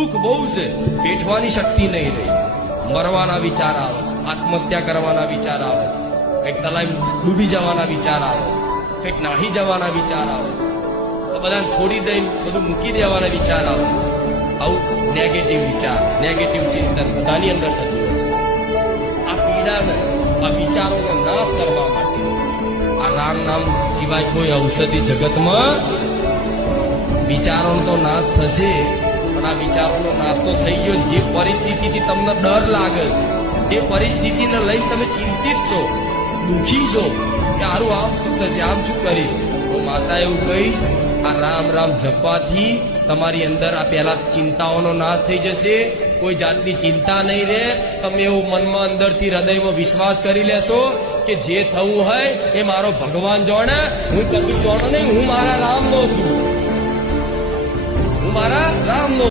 દુઃખ બહુ છે, વેઠવાની શક્તિ નહીં રહી, મરવાના વિચાર આવે છે, આત્મહત્યા કરવાના વિચાર આવે છે, કંઈક તલાઈ ડૂબી જવાના વિચાર આવે છે, કંઈક નાહી જવાના વિચાર આવે છે, બધાને છોડી દઈને બધું મૂકી દેવાના વિચાર આવે છે. આવું નેગેટિવ વિચાર, નેગેટિવ ચિંતન બધાની અંદર થતું હોય છે. આ પીડાને, આ વિચારોનો નાશ કરવા માટે આ રામ નામ સિવાય કોઈ ઔષધિ જગતમાં વિચારોનો તો નાશ થશે, પણ આ વિચારોનો નાશ તો થઈ ગયો. જે પરિસ્થિતિથી તમને ડર લાગે છે, એ પરિસ્થિતિને લઈને તમે ચિંતિત છો, દુઃખી છો કે આરું આમ શું થશે, આમ શું કરીશ, તો માતા એવું કહીશ, આ રામ રામ જપવાથી તમારી અંદર આ પહેલા ચિંતાઓનો નાશ થઈ જશે. કોઈ જાતની ચિંતા નહીં રહે. તમે એવું મનમાં અંદરથી હૃદયમાં વિશ્વાસ કરી લેશો કે જે થવું હોય એ મારો ભગવાન જાણે, હું કશું જાણો નહીં, હું મારા રામનો છું, હું મારા રામનો